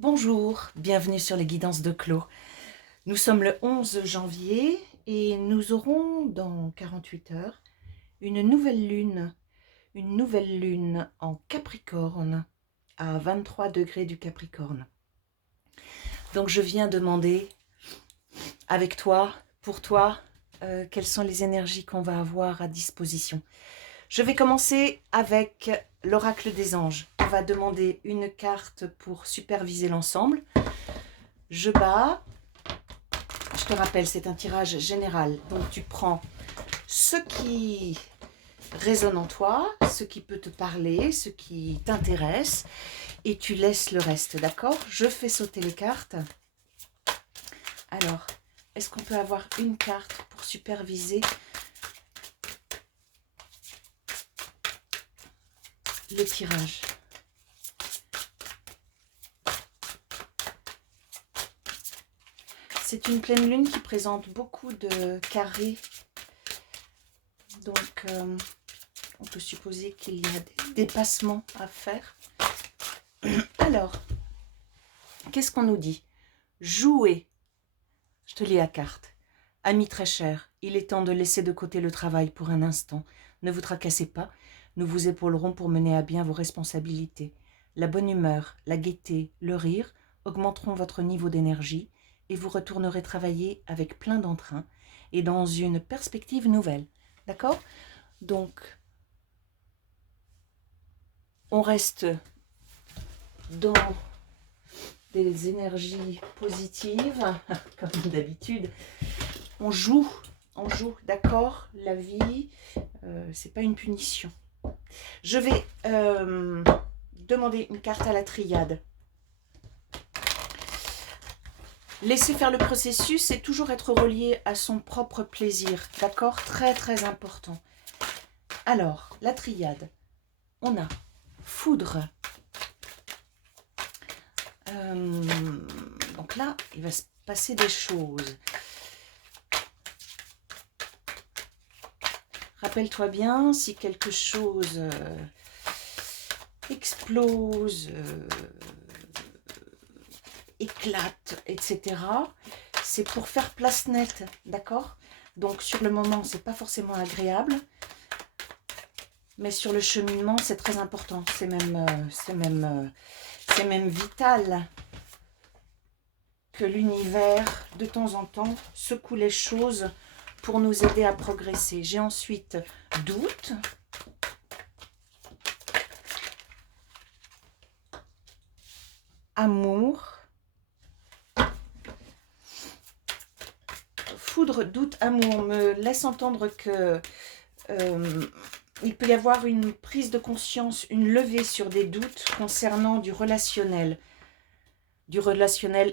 Bonjour, bienvenue sur les guidances de Clos. Nous sommes le 11 janvier et nous aurons dans 48 heures une nouvelle lune en Capricorne à 23 degrés du Capricorne. Donc je viens demander avec toi, pour toi, quelles sont les énergies qu'on va avoir à disposition. Je vais commencer avec l'oracle des anges. On va demander une carte pour superviser l'ensemble. Je bats. Je te rappelle, c'est un tirage général. Donc tu prends ce qui résonne en toi, ce qui peut te parler, ce qui t'intéresse, et tu laisses le reste, d'accord? Je fais sauter les cartes. Alors, est-ce qu'on peut avoir une carte pour superviser le tirage? C'est une pleine lune qui présente beaucoup de carrés. Donc, on peut supposer qu'il y a des dépassements à faire. Alors, qu'est-ce qu'on nous dit? Jouer. Je te lis la carte. Ami très cher, il est temps de laisser de côté le travail pour un instant. Ne vous tracassez pas, nous vous épaulerons pour mener à bien vos responsabilités. La bonne humeur, la gaieté, le rire augmenteront votre niveau d'énergie et vous retournerez travailler avec plein d'entrain et dans une perspective nouvelle. D'accord? Donc, on reste dans des énergies positives, comme d'habitude. On joue, d'accord? La vie, c'est pas une punition. Je vais demander une carte à la triade. Laisser faire le processus et toujours être relié à son propre plaisir, d'accord? Très très important. Alors, la triade, on a foudre. Donc là, il va se passer des choses. Rappelle-toi bien, si quelque chose explose, éclate, etc., c'est pour faire place nette, d'accord? Donc sur le moment, c'est pas forcément agréable, mais sur le cheminement, c'est très important. C'est même vital que l'univers, de temps en temps, secoue les choses pour nous aider à progresser. J'ai ensuite doute, amour, foudre, doute, amour me laisse entendre que il peut y avoir une prise de conscience, une levée sur des doutes concernant du relationnel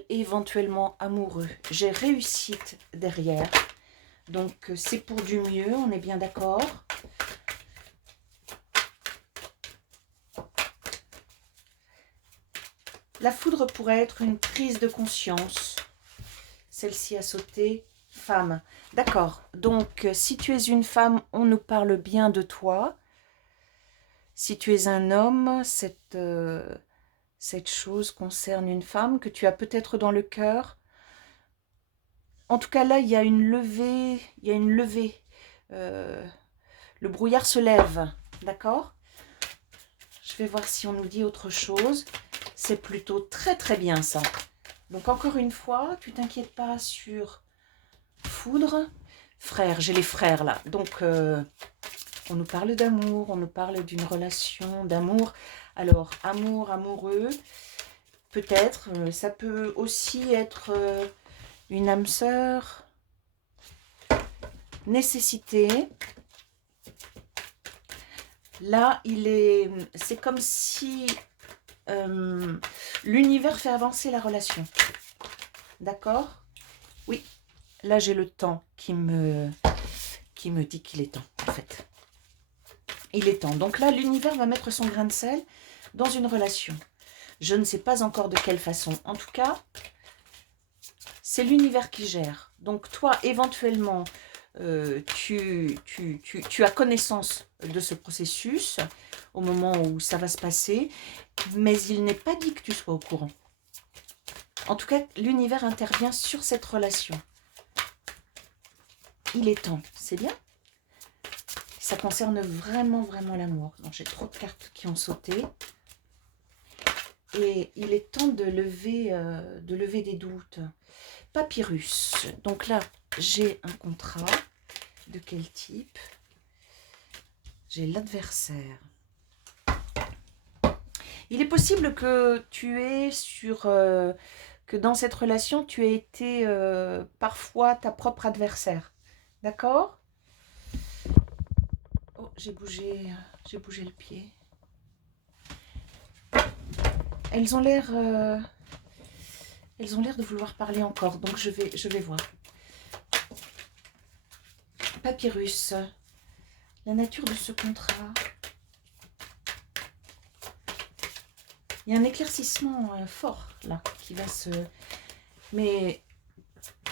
éventuellement amoureux. J'ai réussite derrière, donc c'est pour du mieux, on est bien d'accord. La foudre pourrait être une prise de conscience. Celle-ci a sauté. Femme. D'accord. Donc, si tu es une femme, on nous parle bien de toi. Si tu es un homme, cette chose concerne une femme que tu as peut-être dans le cœur. En tout cas, là, il y a une levée. Il y a une levée. Le brouillard se lève. D'accord? Je vais voir si on nous dit autre chose. C'est plutôt très très bien ça. Donc encore une fois, tu t'inquiètes pas sur foudre. Frère, j'ai les frères là. Donc on nous parle d'amour, on nous parle d'une relation d'amour. Alors amour, amoureux, peut-être. Ça peut aussi être une âme sœur. Nécessité. Là, c'est comme si l'univers fait avancer la relation. D'accord? Oui. Là, j'ai le temps qui me dit qu'il est temps, en fait. Il est temps. Donc là, l'univers va mettre son grain de sel dans une relation. Je ne sais pas encore de quelle façon. En tout cas, c'est l'univers qui gère. Donc toi, éventuellement, tu as connaissance de ce processus au moment où ça va se passer, mais il n'est pas dit que tu sois au courant. En tout cas, l'univers intervient sur cette relation. Il est temps, c'est bien. Ça concerne vraiment, vraiment l'amour. Donc, j'ai trop de cartes qui ont sauté. Et il est temps de lever des doutes. Papyrus. Donc là, j'ai un contrat. De quel type? J'ai l'adversaire. Il est possible que tu aies que dans cette relation, tu aies été parfois ta propre adversaire. D'accord? Oh, j'ai bougé le pied. Elles ont l'air de vouloir parler encore, donc je vais voir. Papyrus. La nature de ce contrat. Il y a un éclaircissement fort là qui va se... Mais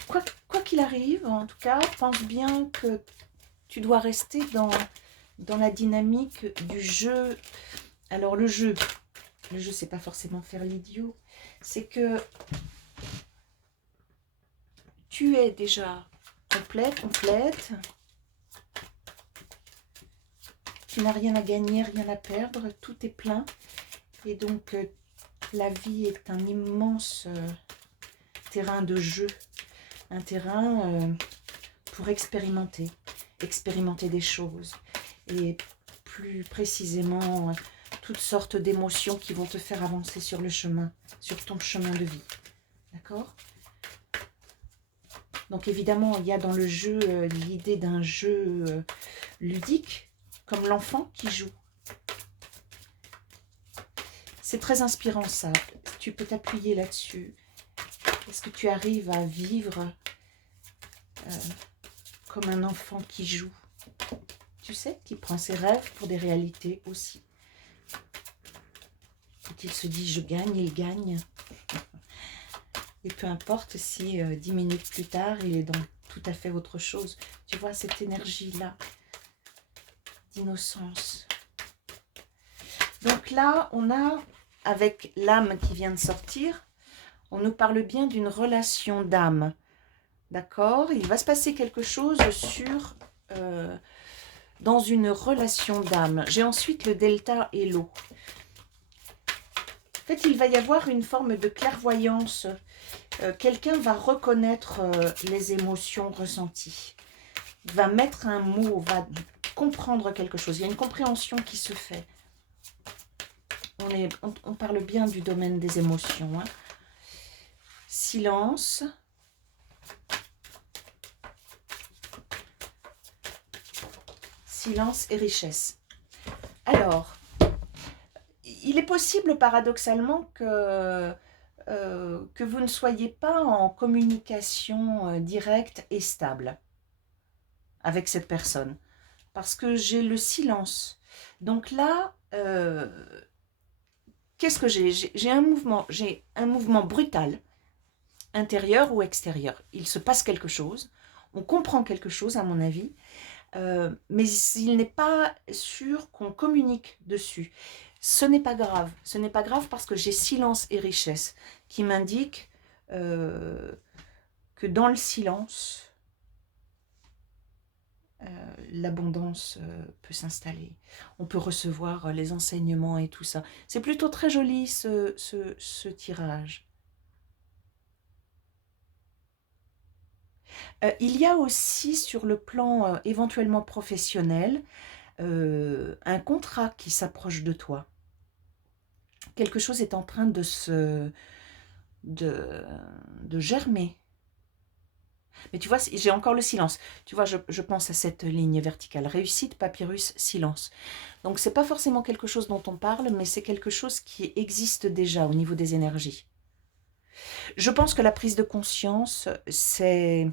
quoi qu'il arrive, en tout cas, pense bien que tu dois rester dans la dynamique du jeu. Alors le jeu, c'est pas forcément faire l'idiot. C'est que tu es déjà complète. Tu n'as rien à gagner, rien à perdre. Tout est plein. Et donc, la vie est un immense terrain de jeu. Un terrain pour expérimenter des choses. Et plus précisément, toutes sortes d'émotions qui vont te faire avancer sur le chemin, sur ton chemin de vie. D'accord? Donc évidemment, il y a dans le jeu l'idée d'un jeu ludique, comme l'enfant qui joue. C'est très inspirant ça. Tu peux t'appuyer là-dessus. Est-ce que tu arrives à vivre comme un enfant qui joue? Tu sais, qui prend ses rêves pour des réalités aussi. Quand il se dit je gagne, il gagne. Et peu importe si 10 minutes plus tard, il est dans tout à fait autre chose. Tu vois, cette énergie-là d'innocence. Donc là, on a, avec l'âme qui vient de sortir, on nous parle bien d'une relation d'âme. D'accord? Il va se passer quelque chose dans une relation d'âme. J'ai ensuite le delta et l'eau. En fait, il va y avoir une forme de clairvoyance. Quelqu'un va reconnaître les émotions ressenties. Va mettre un mot, va comprendre quelque chose. Il y a une compréhension qui se fait. On parle bien du domaine des émotions. Hein. Silence. Silence et richesse. Alors, il est possible paradoxalement que vous ne soyez pas en communication directe et stable avec cette personne. Parce que j'ai le silence. Donc là, qu'est-ce que j'ai? J'ai un mouvement brutal, intérieur ou extérieur. Il se passe quelque chose, on comprend quelque chose à mon avis, mais il n'est pas sûr qu'on communique dessus. Ce n'est pas grave. Ce n'est pas grave parce que j'ai silence et richesse qui m'indiquent que dans le silence, l'abondance peut s'installer. On peut recevoir les enseignements et tout ça. C'est plutôt très joli ce tirage. Il y a aussi sur le plan éventuellement professionnel un contrat qui s'approche de toi. Quelque chose est en train de germer. Mais tu vois, j'ai encore le silence. Tu vois, je pense à cette ligne verticale. Réussite, papyrus, silence. Donc, ce n'est pas forcément quelque chose dont on parle, mais c'est quelque chose qui existe déjà au niveau des énergies. Je pense que la prise de conscience, c'est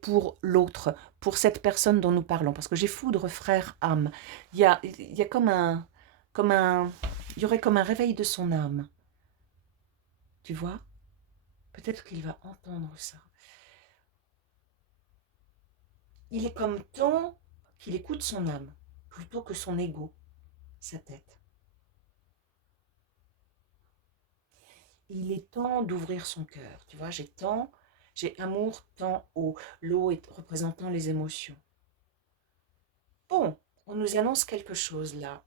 pour l'autre, pour cette personne dont nous parlons. Parce que j'ai foudre, frère, âme. Il y a comme il y aurait comme un réveil de son âme. Tu vois? Peut-être qu'il va entendre ça. Il est comme temps qu'il écoute son âme, plutôt que son ego, sa tête. il est temps d'ouvrir son cœur. Tu vois, j'ai amour, temps, eau. L'eau est représentant les émotions. Bon, on nous annonce quelque chose là.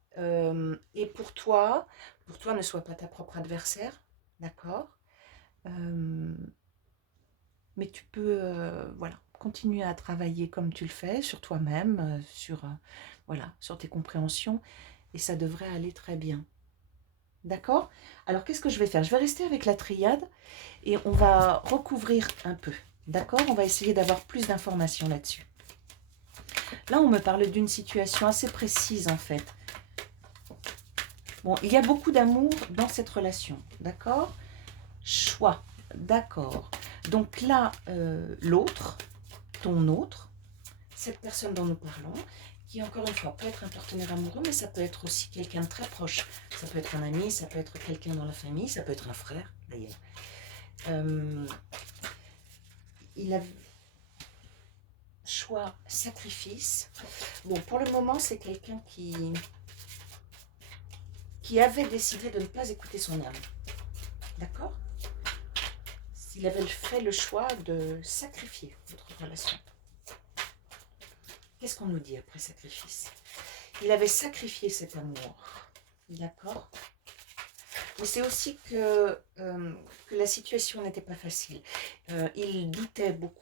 Et pour toi, ne sois pas ta propre adversaire, d'accord? Euh, mais tu peux, voilà, continuer à travailler comme tu le fais, sur toi-même, voilà, sur tes compréhensions, et ça devrait aller très bien. D'accord? Alors, qu'est-ce que je vais faire? Je vais rester avec la triade et on va recouvrir un peu. D'accord? On va essayer d'avoir plus d'informations là-dessus. Là, on me parle d'une situation assez précise, en fait. Bon, il y a beaucoup d'amour dans cette relation. D'accord? Choix. D'accord. Donc là, l'autre, ton autre, cette personne dont nous parlons, qui encore une fois peut être un partenaire amoureux, mais ça peut être aussi quelqu'un de très proche. Ça peut être un ami, ça peut être quelqu'un dans la famille, ça peut être un frère d'ailleurs. Il a choix, sacrifice. Bon, pour le moment, c'est quelqu'un qui avait décidé de ne pas écouter son âme. D'accord? Il avait fait le choix de sacrifier votre relation. Qu'est-ce qu'on nous dit après sacrifice? Il avait sacrifié cet amour. D'accord? Mais c'est aussi que la situation n'était pas facile. Il doutait beaucoup.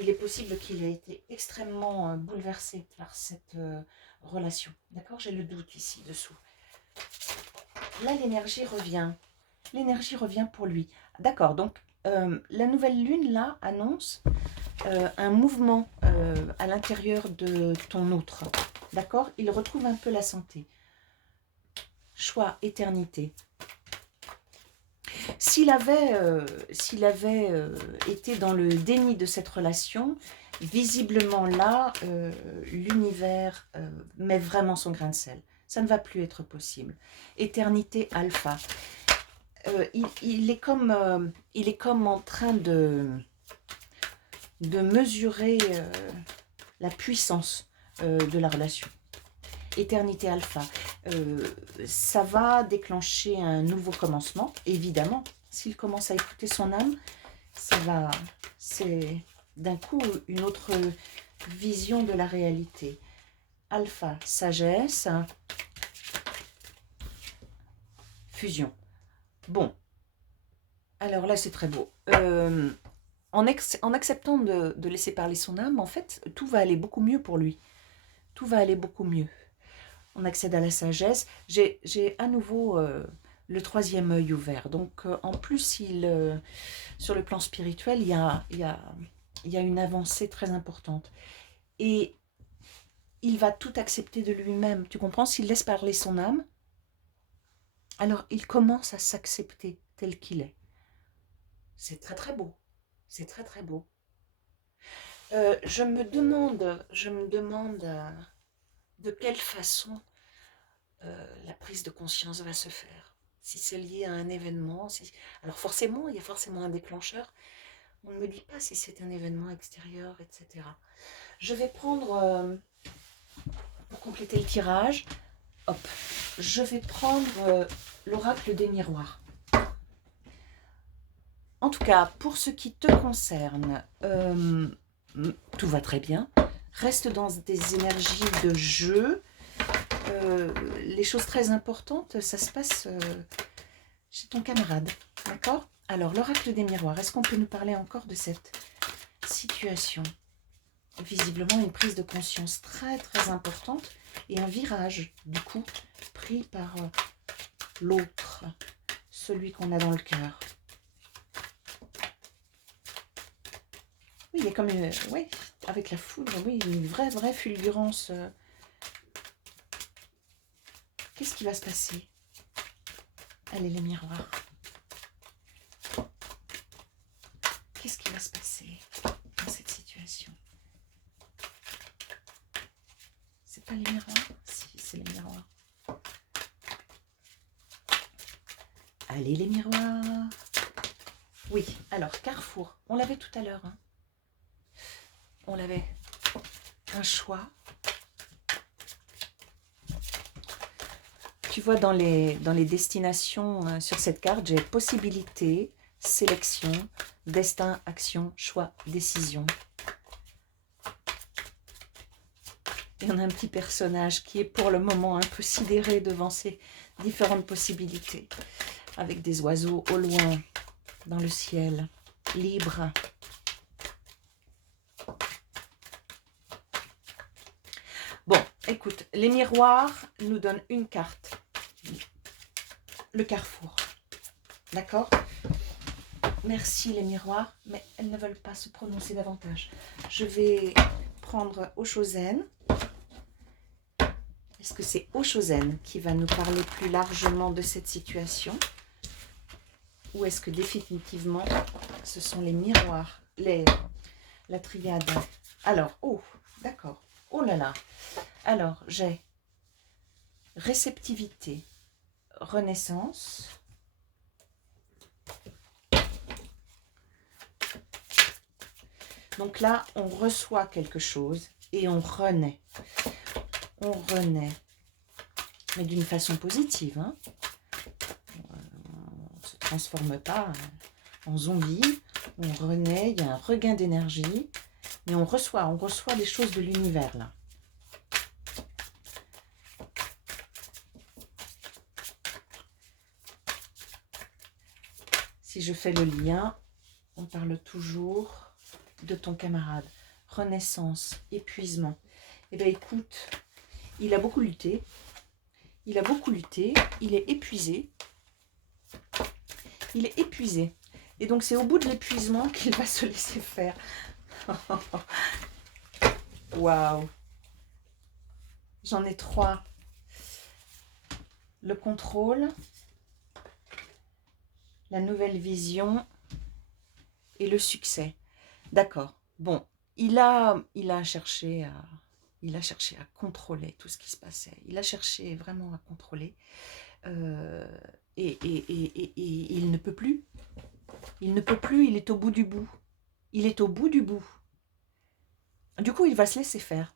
Il est possible qu'il ait été extrêmement bouleversé par cette relation. D'accord? J'ai le doute ici dessous. Là, l'énergie revient. L'énergie revient pour lui. D'accord, donc la nouvelle lune, là, annonce un mouvement à l'intérieur de ton autre. D'accord? Il retrouve un peu la santé. Choix, éternité. S'il avait été dans le déni de cette relation, visiblement là, l'univers met vraiment son grain de sel. Ça ne va plus être possible. Éternité alpha. Il est comme en train de mesurer la puissance de la relation. Éternité alpha. Ça va déclencher un nouveau commencement, évidemment. S'il commence à écouter son âme, c'est d'un coup une autre vision de la réalité. Alpha, sagesse, fusion. Bon, alors là c'est très beau. En acceptant de laisser parler son âme, en fait, tout va aller beaucoup mieux pour lui. Tout va aller beaucoup mieux. On accède à la sagesse. J'ai à nouveau le troisième œil ouvert. Donc, en plus, sur le plan spirituel, il y a une avancée très importante. Et il va tout accepter de lui-même. Tu comprends? S'il laisse parler son âme, alors il commence à s'accepter tel qu'il est. C'est très très beau. C'est très très beau. Je me demande de quelle façon la prise de conscience va se faire. Si c'est lié à un événement, alors forcément, il y a forcément un déclencheur. On ne me dit pas si c'est un événement extérieur, etc. Je vais prendre, pour compléter le tirage, hop, je vais prendre l'oracle des miroirs. En tout cas, pour ce qui te concerne, tout va très bien. Reste dans des énergies de jeu. Les choses très importantes, ça se passe chez ton camarade. D'accord? Alors, l'oracle des miroirs, est-ce qu'on peut nous parler encore de cette situation? Visiblement, une prise de conscience très très importante et un virage, du coup, pris par l'autre, celui qu'on a dans le cœur. Oui, il y a comme une... Oui, avec la foudre, oui, une vraie fulgurance. Qu'est-ce qui va se passer? Allez, les miroirs. Qu'est-ce qui va se passer dans cette situation? C'est pas les miroirs? Si, c'est les miroirs. Allez, les miroirs. Oui, alors, carrefour. On l'avait tout à l'heure. Hein. On l'avait. Un choix. tu vois, dans les destinations sur cette carte, j'ai possibilité, sélection, destin, action, choix, décision. Et on a un petit personnage qui est pour le moment un peu sidéré devant ces différentes possibilités. Avec des oiseaux au loin, dans le ciel, libre. Bon, écoute, les miroirs nous donnent une carte. Le carrefour. D'accord? Merci les miroirs, mais elles ne veulent pas se prononcer davantage. Je vais prendre Oshozen. Est-ce que c'est Oshozen qui va nous parler plus largement de cette situation? Ou est-ce que définitivement, ce sont les miroirs, la triade? Alors, oh, d'accord. Oh là là. Alors, j'ai réceptivité, renaissance. Donc là, on reçoit quelque chose et on renaît. On renaît. Mais d'une façon positive. Hein. On ne se transforme pas en zombie. On renaît, il y a un regain d'énergie. Mais on reçoit des choses de l'univers là. Si je fais le lien, on parle toujours de ton camarade. Renaissance, épuisement. Eh bien écoute, il a beaucoup lutté. Il a beaucoup lutté. Il est épuisé. Il est épuisé. Et donc c'est au bout de l'épuisement qu'il va se laisser faire. Waouh. J'en ai 3. Le contrôle, la nouvelle vision et le succès. D'accord. Bon, il a cherché à contrôler tout ce qui se passait. Il a cherché vraiment à contrôler. Et il ne peut plus. Il ne peut plus, il est au bout du bout. Il est au bout du bout. Du coup, il va se laisser faire.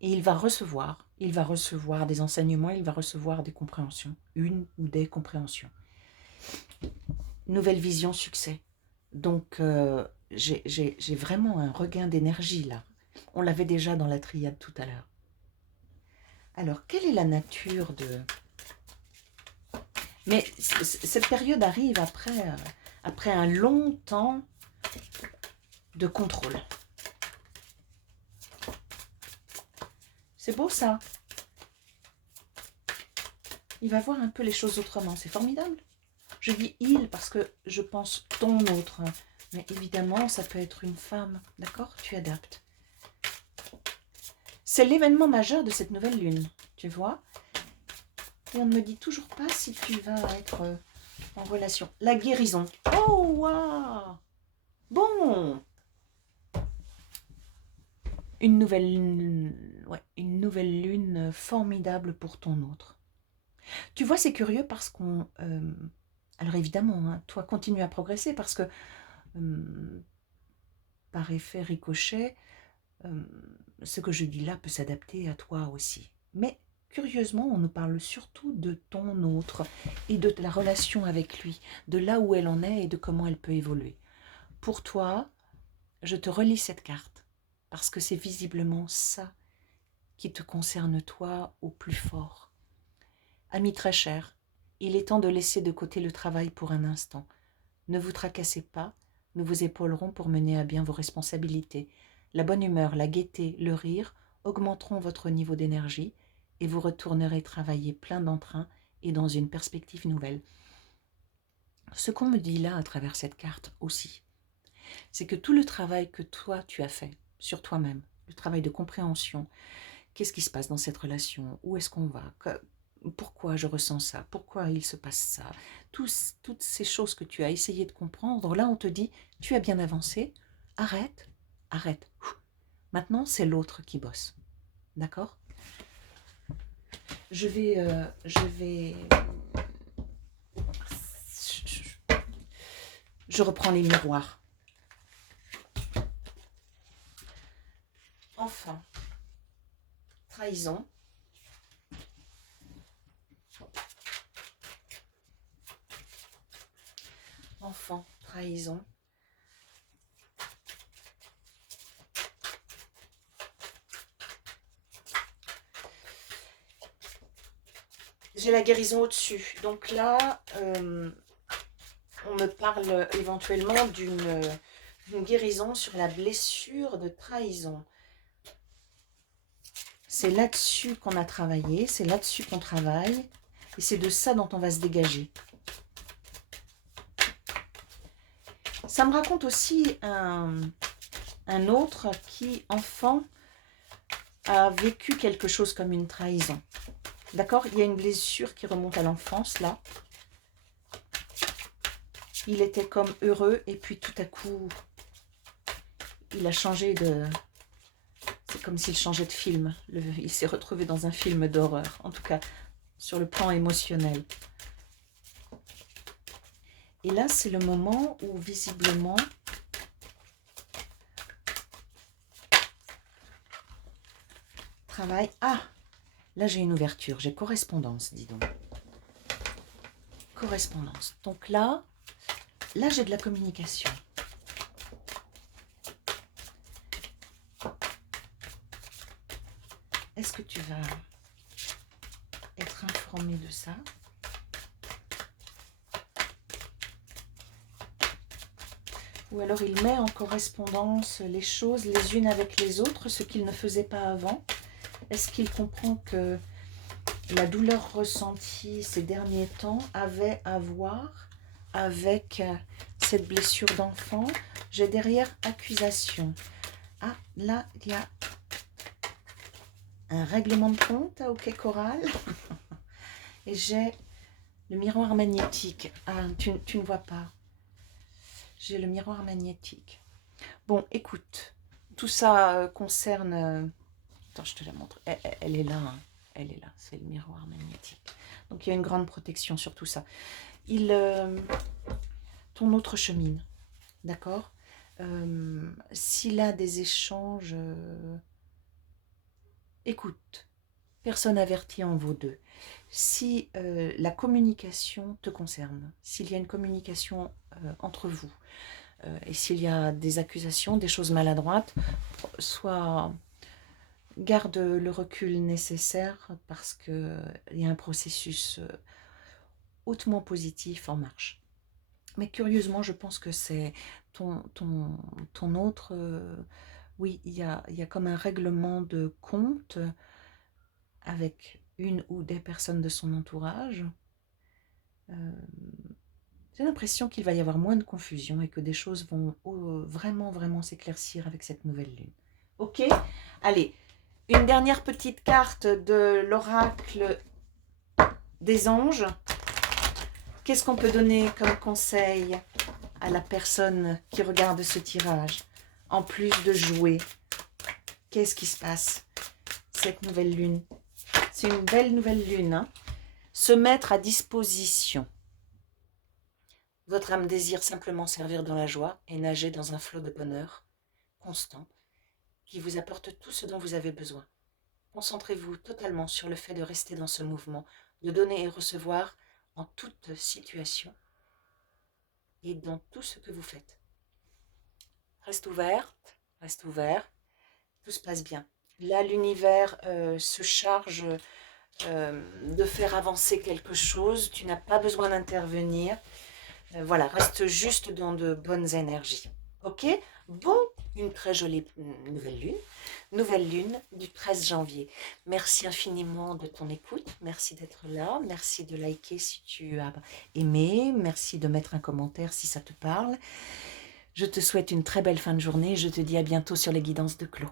Et il va recevoir des enseignements, il va recevoir des compréhensions. Une ou des compréhensions. Nouvelle vision, succès. Donc, j'ai vraiment un regain d'énergie là. On l'avait déjà dans la triade tout à l'heure. Alors, quelle est la nature de... Mais cette période arrive après un long temps de contrôle. C'est beau ça. Il va voir un peu les choses autrement. C'est formidable. Je dis il parce que je pense ton autre. Mais évidemment, ça peut être une femme. D'accord? Tu adaptes. C'est l'événement majeur de cette nouvelle lune. Tu vois? Et on ne me dit toujours pas si tu vas être en relation. La guérison. Oh, waouh! Bon! Une nouvelle lune formidable pour ton autre. Tu vois, c'est curieux parce qu'on... alors évidemment, hein, toi, continue à progresser parce que, par effet ricochet, ce que je dis là peut s'adapter à toi aussi. Mais curieusement, on nous parle surtout de ton autre et de la relation avec lui, de là où elle en est et de comment elle peut évoluer. Pour toi, je te relis cette carte parce que c'est visiblement ça qui te concerne toi au plus fort. Ami très cher, il est temps de laisser de côté le travail pour un instant. Ne vous tracassez pas, nous vous épaulerons pour mener à bien vos responsabilités. La bonne humeur, la gaieté, le rire augmenteront votre niveau d'énergie et vous retournerez travailler plein d'entrain et dans une perspective nouvelle. Ce qu'on me dit là à travers cette carte aussi, c'est que tout le travail que toi tu as fait sur toi-même, le travail de compréhension, qu'est-ce qui se passe dans cette relation, où est-ce qu'on va, pourquoi je ressens ça, pourquoi il se passe ça, toutes ces choses que tu as essayé de comprendre, là on te dit, tu as bien avancé, arrête. Maintenant c'est l'autre qui bosse, d'accord? Je reprends les miroirs. Enfin, trahison. Enfant, trahison. J'ai la guérison au-dessus. Donc là, on me parle éventuellement d'une guérison sur la blessure de trahison. C'est là-dessus qu'on a travaillé, c'est là-dessus qu'on travaille, et c'est de ça dont on va se dégager. Ça me raconte aussi un autre qui, enfant, a vécu quelque chose comme une trahison. D'accord? Il y a une blessure qui remonte à l'enfance, là. Il était comme heureux, et puis tout à coup, il a changé de... C'est comme s'il changeait de film. Il s'est retrouvé dans un film d'horreur, en tout cas, sur le plan émotionnel. Et là, c'est le moment où, visiblement, travail... Ah! Là, j'ai une ouverture, j'ai correspondance, dis donc. Correspondance. Donc là j'ai de la communication. Est-ce que tu vas être informé de ça? Ou alors il met en correspondance les choses les unes avec les autres, ce qu'il ne faisait pas avant. Est-ce qu'il comprend que la douleur ressentie ces derniers temps avait à voir avec cette blessure d'enfant? J'ai derrière accusation. Ah, là, il y a un règlement de compte à OK Coral. Et j'ai le miroir magnétique. Ah, tu ne vois pas. J'ai le miroir magnétique. Bon, écoute, tout ça concerne... Attends, je te la montre. Elle est là, hein. Elle est là, c'est le miroir magnétique. Donc, il y a une grande protection sur tout ça. Ton autre chemine, d'accord? S'il a des échanges... écoute, personne avertie en vaut deux. Si la communication te concerne, s'il y a une communication entre vous, et s'il y a des accusations, des choses maladroites, garde le recul nécessaire parce qu'il y a un processus hautement positif en marche. Mais curieusement, je pense que c'est ton autre... oui, il y a comme un règlement de compte avec une ou des personnes de son entourage. J'ai l'impression qu'il va y avoir moins de confusion et que des choses vont vraiment s'éclaircir avec cette nouvelle lune. Ok? Allez, une dernière petite carte de l'oracle des anges. Qu'est-ce qu'on peut donner comme conseil à la personne qui regarde ce tirage? En plus de jouer, qu'est-ce qui se passe cette nouvelle lune? C'est une belle nouvelle lune, hein? Se mettre à disposition. Votre âme désire simplement servir dans la joie et nager dans un flot de bonheur constant qui vous apporte tout ce dont vous avez besoin. Concentrez-vous totalement sur le fait de rester dans ce mouvement, de donner et recevoir en toute situation et dans tout ce que vous faites. Reste ouverte, reste ouvert, tout se passe bien. Là, l'univers se charge de faire avancer quelque chose, tu n'as pas besoin d'intervenir. Voilà, reste juste dans de bonnes énergies. Ok? Bon, une très jolie nouvelle lune du 13 janvier. Merci infiniment de ton écoute, merci d'être là, merci de liker si tu as aimé, merci de mettre un commentaire si ça te parle. Je te souhaite une très belle fin de journée, je te dis à bientôt sur les guidances de Clos.